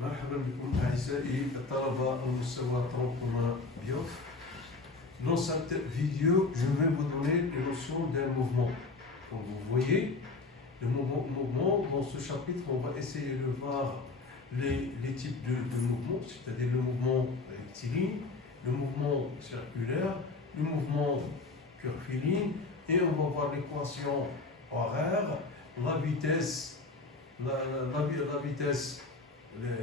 مرحبا بكم أعزائي الطلبة المستوى 30 بيو. Dans cette vidéo, je vais vous donner les notions d'un mouvement. Donc vous voyez, le mouvement, dans ce chapitre, on va essayer de voir les types de mouvements, c'est-à-dire le mouvement rectiligne, le mouvement circulaire, le mouvement curviligne, et on va voir l'équation horaire, la vitesse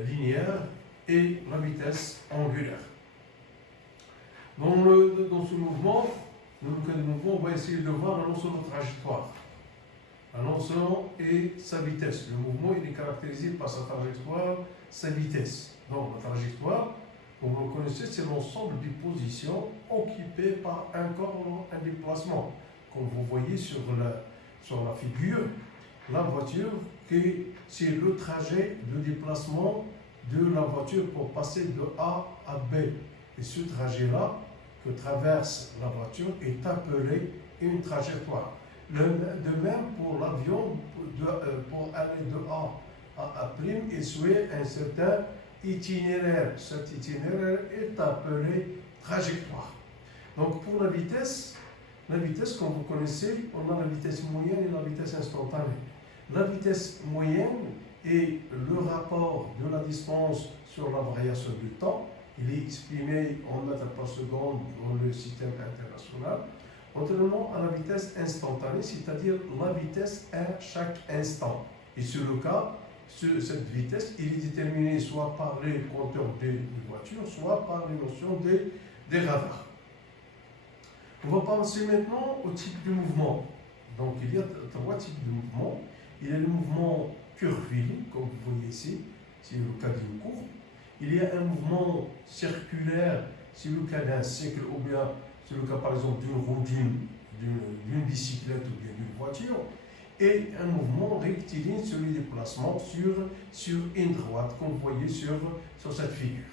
linéaire et la vitesse angulaire. Dans ce mouvement, on va essayer de voir la notion de trajectoire. La notion et sa vitesse. Le mouvement il est caractérisé par sa trajectoire, sa vitesse. Donc la trajectoire, comme vous le connaissez, c'est l'ensemble des positions occupées par un corps ou un déplacement. Comme vous voyez sur la figure, la voiture, c'est le trajet de déplacement de la voiture pour passer de A à B. Et ce trajet-là que traverse la voiture est appelé une trajectoire. De même pour l'avion, pour aller de A à A', il suit un certain itinéraire. Cet itinéraire est appelé trajectoire. Donc pour la vitesse, comme vous connaissez, on a la vitesse moyenne et la vitesse instantanée. La vitesse moyenne est le rapport de la distance sur la variation du temps. Il est exprimé en mètres par seconde dans le système international, contrairement à la vitesse instantanée, c'est-à-dire la vitesse à chaque instant. Et sur le cas, cette vitesse, il est déterminé soit par les compteurs des voitures, soit par les notions des radars. On va passer maintenant au type de mouvement. Donc il y a trois types de mouvements. Il y a le mouvement curviligne, comme vous voyez ici, c'est le cas d'une courbe. Il y a un mouvement circulaire, c'est le cas d'un cercle, ou bien c'est le cas par exemple d'une roue d'une bicyclette ou bien d'une voiture. Et un mouvement rectiligne, c'est le déplacement sur une droite, comme vous voyez sur cette figure.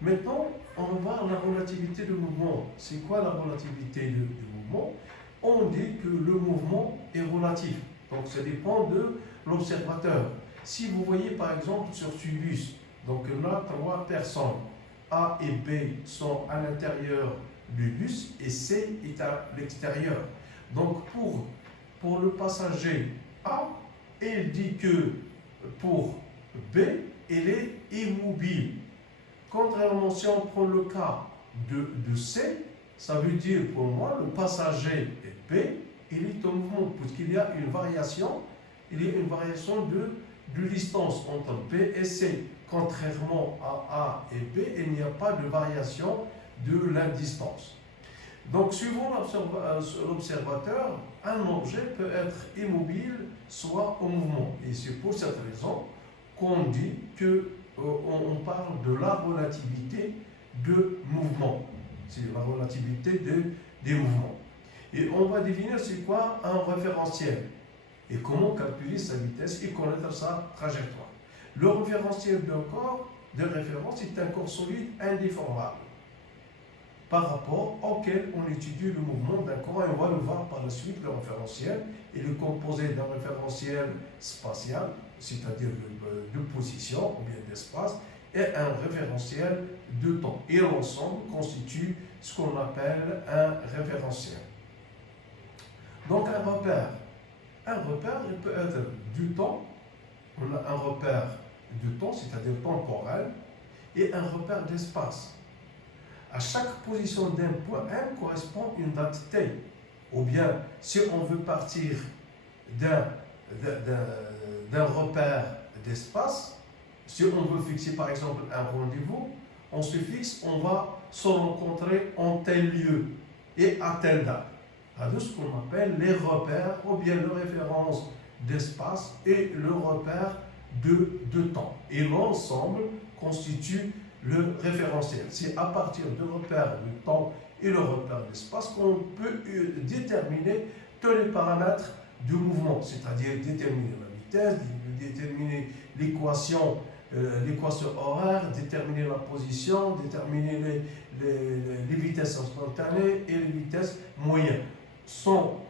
Maintenant, on va voir la relativité du mouvement. C'est quoi la relativité du mouvement? On dit que le mouvement est relatif. Donc, ça dépend de l'observateur. Si vous voyez par exemple sur ce bus, donc là, trois personnes, A et B, sont à l'intérieur du bus et C est à l'extérieur. Donc, pour le passager A, il dit que pour B, il est immobile. Contrairement, si on prend le cas de C, ça veut dire pour moi, le passager B, il est en mouvement, puisqu'il y a une variation, de distance entre B et C. Contrairement à A et B, il n'y a pas de variation de la distance. Donc, suivant l'observateur, un objet peut être immobile, soit en mouvement. Et c'est pour cette raison qu'on dit qu'on parle de la relativité de mouvement. C'est la relativité des mouvements. Et on va définir c'est quoi un référentiel et comment calculer sa vitesse et connaître sa trajectoire. Le référentiel d'un corps de référence est un corps solide indéformable par rapport auquel on étudie le mouvement d'un corps, et on va le voir par la suite. Le référentiel est le composé d'un référentiel spatial, c'est-à-dire de position ou bien d'espace, et un référentiel de temps. Et l'ensemble constitue ce qu'on appelle un référentiel. Donc un repère, il peut être du temps. On a un repère de temps, c'est-à-dire temporel, et un repère d'espace. À chaque position d'un point M correspond une date T. Ou bien, si on veut partir d'un repère d'espace, si on veut fixer par exemple un rendez-vous, on se fixe, on va se rencontrer en tel lieu et à telle date. C'est ce qu'on appelle les repères, ou bien le référence d'espace et le repère de temps. Et l'ensemble constitue le référentiel. C'est à partir du repère de temps et le repère d'espace qu'on peut déterminer tous les paramètres du mouvement, c'est-à-dire déterminer la vitesse, déterminer l'équation horaire, déterminer la position, déterminer les vitesses instantanées et les vitesses moyennes. Sans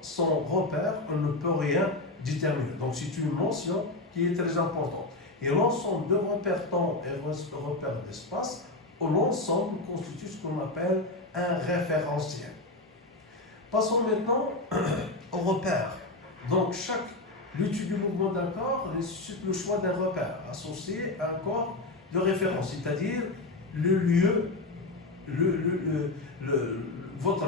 repère, on ne peut rien déterminer. Donc c'est une mention qui est très importante. Et l'ensemble de repères temps et repères d'espace, l'ensemble constitue ce qu'on appelle un référentiel. Passons maintenant au repère. Donc, l'étude du mouvement d'un corps nécessite le choix d'un repère associé à un corps de référence, c'est-à-dire le lieu, votre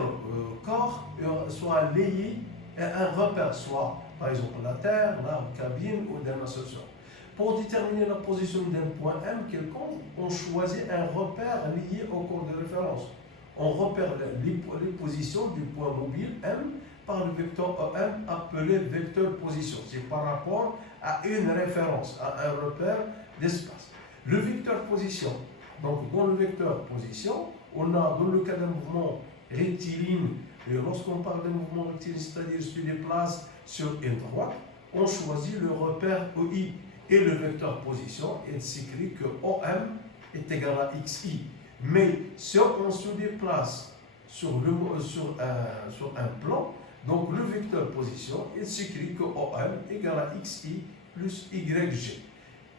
corps soit lié à un repère, soit par exemple la terre, la cabine ou d'un ascenseur. Pour déterminer la position d'un point M quelconque, on choisit un repère lié au corps de référence. On repère les positions du point mobile M par le vecteur EM appelé vecteur position. C'est par rapport à une référence, à un repère d'espace. Le vecteur position, donc dans le vecteur position, on a dans le cas d'un mouvement rectiligne, et lorsqu'on parle d'un mouvement rectiligne, c'est-à-dire se déplace sur une droite, on choisit le repère OI et le vecteur position, et il s'écrit que OM est égal à XI. Mais si on se déplace sur un plan, donc le vecteur position, il s'écrit que OM est égal à XI plus YG.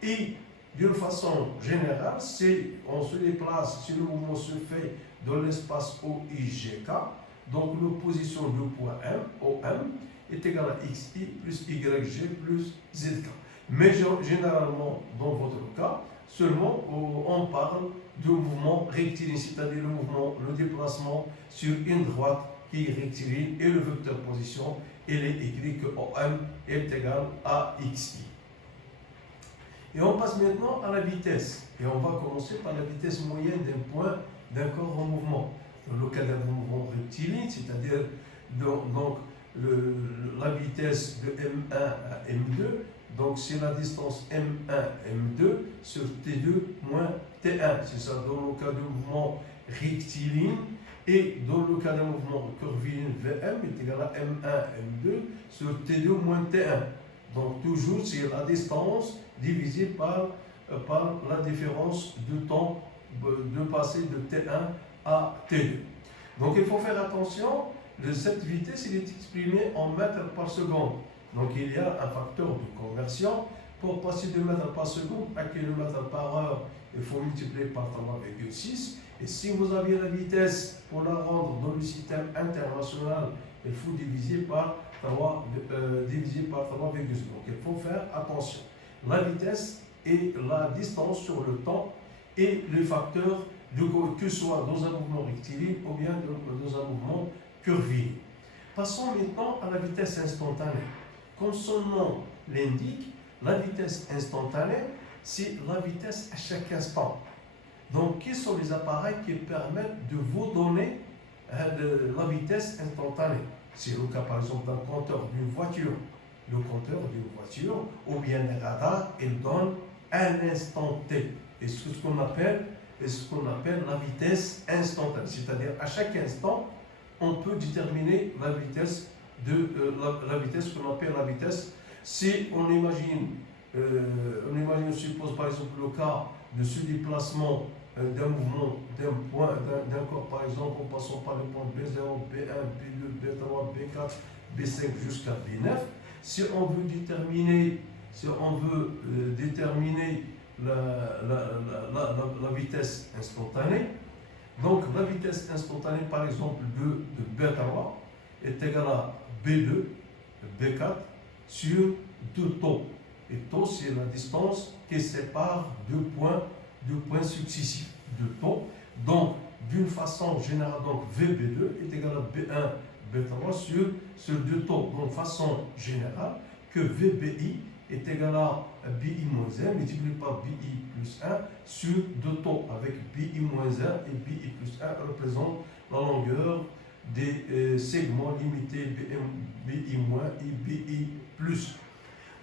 Et d'une façon générale, si on se déplace, si le mouvement se fait dans l'espace OIGK, donc la position du point M, OM, est égale à XI plus YG plus ZK. Mais généralement, dans votre cas, seulement on parle de mouvement rectiligne, c'est-à-dire le déplacement sur une droite qui est rectiligne et le vecteur position, il est écrit que OM est égal à XI. Et on passe maintenant à la vitesse. Et on va commencer par la vitesse moyenne d'un point d'un corps en mouvement. Dans le cas d'un mouvement rectiligne, c'est-à-dire donc la vitesse de M1 à M2, donc c'est la distance M1, M2 sur T2 moins T1. C'est ça dans le cas d'un mouvement rectiligne. Et dans le cas d'un mouvement curviligne, VM est égal à M1, M2 sur T2 moins T1. Donc toujours c'est la distance divisée par la différence de temps de passer de T1 à T2. Donc il faut faire attention, cette vitesse il est exprimée en mètres par seconde. Donc il y a un facteur de conversion. Pour passer de mètres par seconde à kilomètres par heure, il faut multiplier par 3,6. Et si vous avez la vitesse pour la rendre dans le système international, il faut diviser par 3,2. Donc il faut faire attention. La vitesse et la distance sur le temps et le facteur que ce soit dans un mouvement rectiligne ou bien dans un mouvement curviligne. Passons maintenant à la vitesse instantanée. Comme son nom l'indique, la vitesse instantanée, c'est la vitesse à chaque instant. Donc, quels sont les appareils qui permettent de vous donner la vitesse instantanée? C'est le cas par exemple d'un compteur d'une voiture. Le compteur d'une voiture ou bien des radars, il donne un instant T. Et c'est ce qu'on appelle la vitesse instantanée. C'est-à-dire à chaque instant, on peut déterminer la vitesse qu'on appelle la vitesse. Si on imagine, on suppose par exemple le cas de ce déplacement d'un mouvement, d'un corps par exemple, en passant par les points B0, B1, B2, B3, B4, B5 jusqu'à B9. Si on veut déterminer la vitesse instantanée, donc la vitesse instantanée par exemple de B3 est égale à B2, B4 sur 2 taux. Et taux c'est la distance qui sépare deux points successifs de taux. Donc d'une façon générale, donc VB2 est égal à B1, B3 sur 2 taux. Donc façon générale que VBI est égal à BI moins 1 multiplié par BI plus 1 sur 2 taux, avec BI moins 1 et BI plus 1 représentent la longueur des segments limités BI moins et BI plus.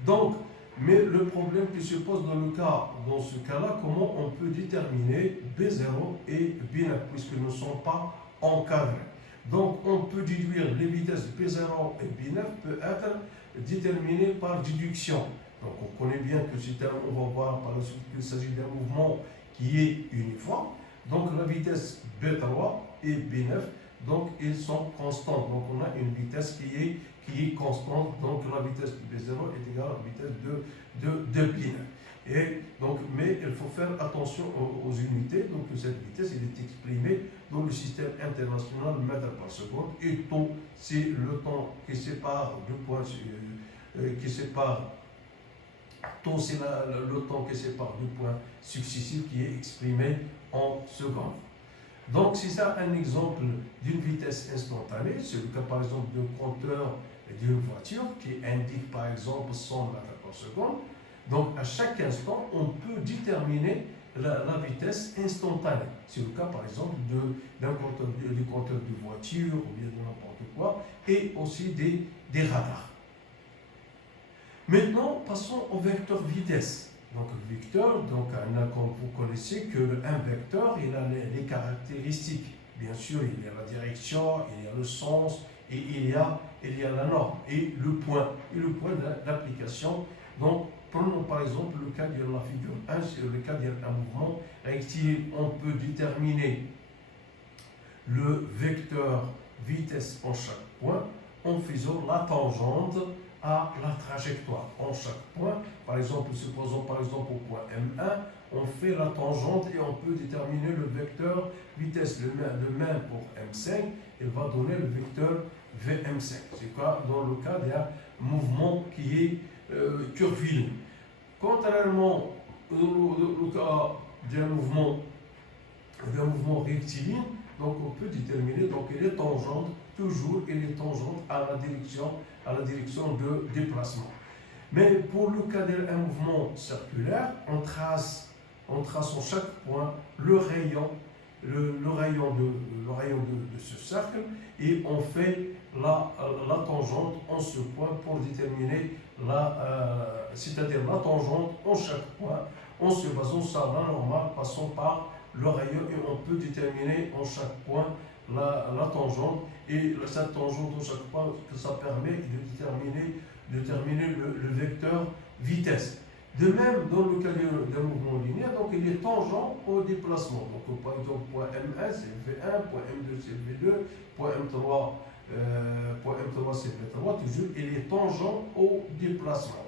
Donc, mais le problème qui se pose dans ce cas-là, comment on peut déterminer B0 et B9 puisque nous ne sommes pas encadrés. Donc, on peut déduire les vitesses B0 et B9 peut être déterminées par déduction. Donc, on connaît bien que on va voir par la suite qu'il s'agit d'un mouvement qui est uniforme. Donc, la vitesse B3 et B9, donc, ils sont constants. Donc, on a une vitesse qui est constante. Donc, la vitesse B0 est égale à la vitesse de B9. Et donc, mais il faut faire attention aux unités. Donc cette vitesse elle est exprimée dans le système international mètres par seconde. Et taux, c'est le temps qui sépare deux points, qui sépare. Taux, c'est le temps qui sépare deux points successifs qui est exprimé en secondes. Donc, c'est ça un exemple d'une vitesse instantanée. C'est le cas, par exemple, d'un compteur d'une voiture qui indique, par exemple, 100 mètres par seconde. Donc, à chaque instant, on peut déterminer la vitesse instantanée. C'est le cas, par exemple, d'un compteur de voiture ou bien de n'importe quoi, et aussi des radars. Maintenant, passons au vecteur vitesse. Donc, le vecteur, comme vous connaissez qu'un vecteur, il a les caractéristiques. Bien sûr, il y a la direction, il y a le sens, et il y a la norme, et le point d'application. Donc, prenons par exemple le cas de la figure 1, c'est le cas d'un mouvement rectiligne. On peut déterminer le vecteur vitesse en chaque point en faisant la tangente à la trajectoire en chaque point. Par exemple, supposons par exemple au point M1, on fait la tangente et on peut déterminer le vecteur vitesse. Le même pour M5, il va donner le vecteur Vm5. C'est quoi dans le cas d'un mouvement qui est curviligne. Contrairement au cas d'un mouvement rectiligne, donc on peut déterminer, donc il est tangente, toujours il est tangente à la direction de déplacement. Mais pour le cas d'un mouvement circulaire, on trace en chaque point le rayon de ce cercle et on fait la tangente en ce point pour déterminer c'est-à-dire la tangente en chaque point en se basant sur la normale passant par le rayon et on peut déterminer en chaque point la tangente et cette tangente en chaque point que ça permet de déterminer le vecteur vitesse. De même, dans le cas d'un mouvement linéaire, donc il est tangent au déplacement. Donc par exemple, point M1 c'est V1, point M2 c'est V2, point M3 c'est V3, toujours il est tangent au déplacement.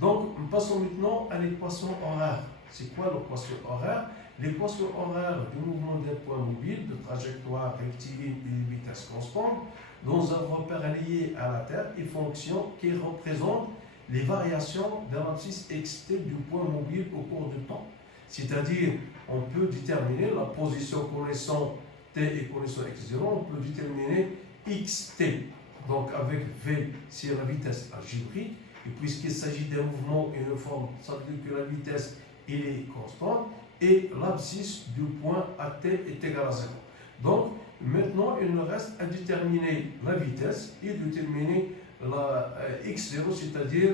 Donc, passons maintenant à l'équation horaire. C'est quoi l'équation horaire? L'équation horaire du mouvement d'un point mobile, de trajectoire rectiligne et de vitesse constante, dans un repère lié à la Terre, est fonction qui représente les variations de l'abscisse xt du point mobile au cours du temps. C'est-à-dire, on peut déterminer la position connaissant t et connaissant x0, on peut déterminer xt. Donc, avec v, c'est la vitesse algébrique. Et puisqu'il s'agit d'un mouvement uniforme, ça veut dire que la vitesse elle est constante et l'abscisse du point à t est égal à 0. Donc, maintenant, il nous reste à déterminer la vitesse et déterminer la x0, c'est-à-dire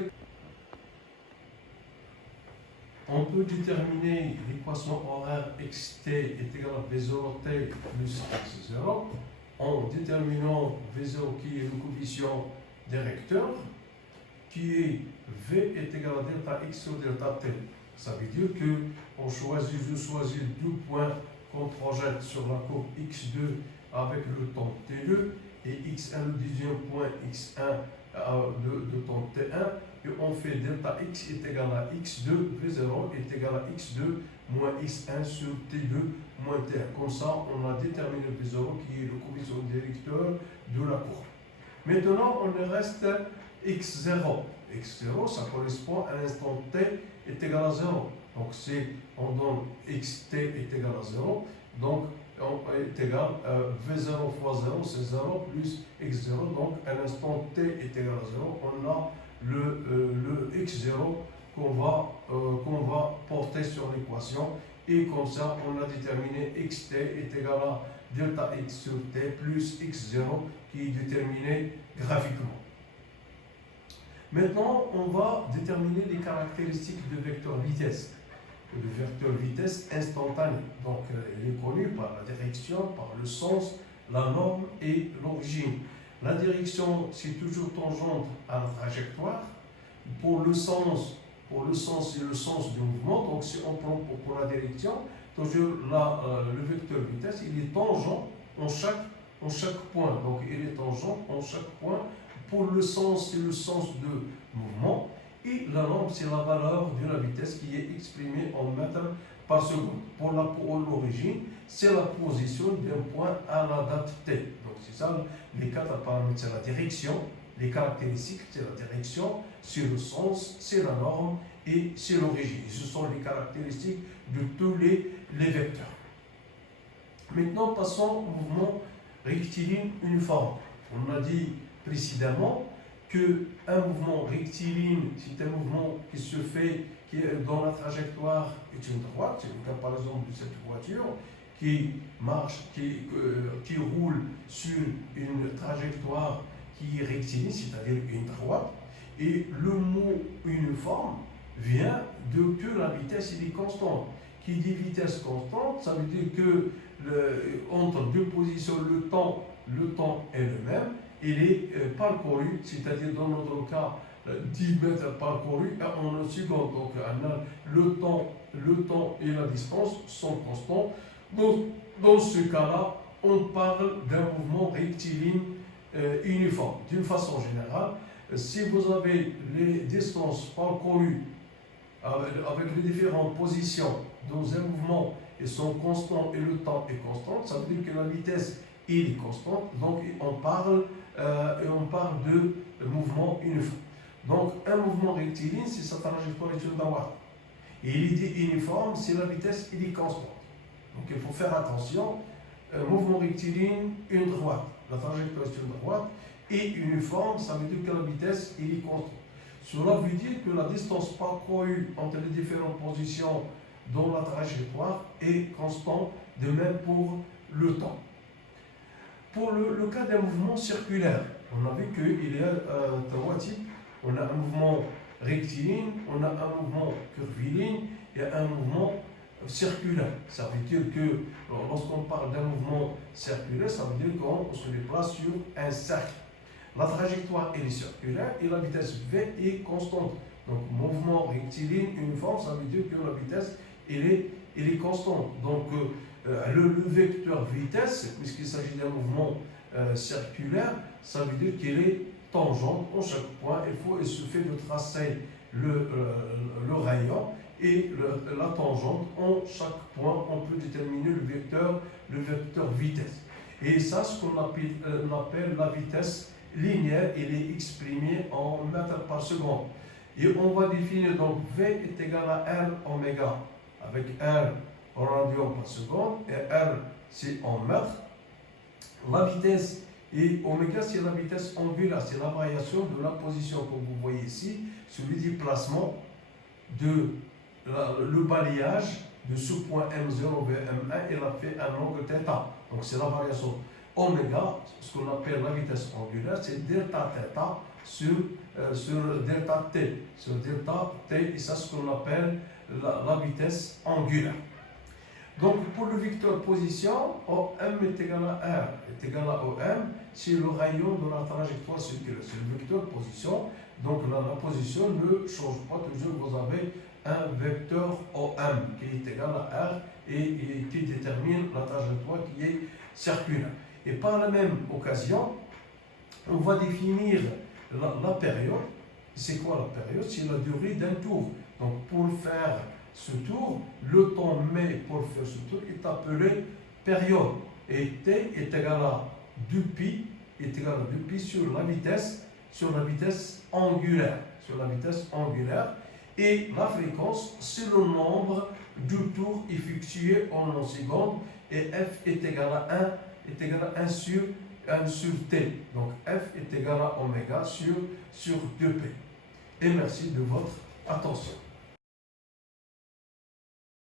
on peut déterminer l'équation horaire xt est égal à v0t plus x0 en déterminant v0 qui est le coefficient directeur, qui est V est égal à delta x sur delta t. Ça veut dire que je choisis deux points qu'on projette sur la courbe x2 avec le temps t2 et x1 le deuxième point x1 de temps t1 et on fait delta x est égal à x2, v0 est égal à x2 moins x1 sur t2 moins t1. Comme ça, on a déterminé v0 qui est le coefficient directeur de la courbe. Maintenant, on reste x0. x0, ça correspond à l'instant t est égal à 0. Donc, on donne xt est égal à 0. Donc, on est égal à v0 fois 0, c'est 0 plus x0. Donc, à l'instant t est égal à 0. On a le x0 qu'on va porter sur l'équation. Et comme ça, on a déterminé xt est égal à delta x sur t plus x0 qui est déterminé graphiquement. Maintenant, on va déterminer les caractéristiques de vecteur vitesse. Le vecteur vitesse instantané. Donc, il est connu par la direction, par le sens, la norme et l'origine. La direction, c'est toujours tangente à la trajectoire. Pour le sens, c'est le sens du mouvement. Donc, si on prend pour la direction, toujours le vecteur vitesse, il est tangent en chaque point. Donc, il est tangent en chaque point. Pour le sens, c'est le sens de mouvement. Et la norme, c'est la valeur de la vitesse qui est exprimée en mètres par seconde. Pour l'origine, c'est la position d'un point à la date t. Donc c'est ça, les quatre paramètres, c'est la direction, les caractéristiques, c'est la direction, c'est le sens, c'est la norme et c'est l'origine. Ce sont les caractéristiques de tous les vecteurs. Maintenant, passons au mouvement rectiligne uniforme. On a dit précédemment qu'un mouvement rectiligne, c'est un mouvement qui se fait, qui est dans la trajectoire est une droite, c'est le cas par exemple de cette voiture qui marche, qui roule sur une trajectoire qui est rectiligne, c'est-à-dire une droite, et le mot uniforme vient de que la vitesse est constante. Qui dit vitesse constante, ça veut dire que entre deux positions, le temps est le même, il est parcouru, c'est-à-dire dans notre cas, 10 mètres parcourus en une seconde. Donc le temps et la distance sont constants. Donc, dans ce cas-là, on parle d'un mouvement rectiligne uniforme. D'une façon générale, si vous avez les distances parcourues avec les différentes positions dans un mouvement, ils sont constants et le temps est constant, ça veut dire que la vitesse est constante, donc on parle de mouvement uniforme. Donc un mouvement rectiligne, c'est sa trajectoire est une droite. Et il est uniforme, c'est la vitesse est constante. Donc il faut faire attention, mouvement rectiligne, une droite, la trajectoire est une droite, et uniforme, ça veut dire que la vitesse est constante. Cela veut dire que la distance parcourue entre les différentes positions dans la trajectoire est constante, de même pour le temps. Pour le cas d'un mouvement circulaire, on a vu qu'il y a trois types. On a un mouvement rectiligne, on a un mouvement curviligne et un mouvement circulaire. Ça veut dire que lorsqu'on parle d'un mouvement circulaire, ça veut dire qu'on se déplace sur un cercle. La trajectoire est circulaire et la vitesse v est constante. Donc, mouvement rectiligne uniforme, ça veut dire que la vitesse est constante. Donc, le vecteur vitesse, puisqu'il s'agit d'un mouvement circulaire, ça veut dire qu'il est tangent en chaque point. Il suffit de tracer le rayon et la tangente en chaque point. On peut déterminer le vecteur vitesse. Et ça, ce qu'on appelle la vitesse linéaire, il est exprimé en mètres par seconde. Et on va définir donc V est égal à R oméga, avec R en radian par seconde et R c'est en mètres. La vitesse et oméga c'est la vitesse angulaire, c'est la variation de la position que vous voyez ici, sur le déplacement de le balayage de ce point M0 vers M1, il a fait un angle θ. Donc c'est la variation oméga, ce qu'on appelle la vitesse angulaire, c'est delta θ sur delta t. Sur delta t, et ça c'est ce qu'on appelle la vitesse angulaire. Donc pour le vecteur position, OM est égal à R est égal à OM, c'est le rayon de la trajectoire circulaire. C'est le vecteur position, donc la position ne change pas, toujours vous avez un vecteur OM qui est égal à R et qui détermine la trajectoire qui est circulaire. Et par la même occasion, on va définir la période. C'est quoi la période? C'est la durée d'un tour. Donc pour faire ce tour, le temps mais pour faire ce tour est appelé période. Et T est égal à 2π, sur la vitesse angulaire. Sur la vitesse angulaire. Et la fréquence, c'est le nombre de tours effectués en secondes. Et F est égal à 1 sur T. Donc F est égal à oméga sur 2π. Et merci de votre attention.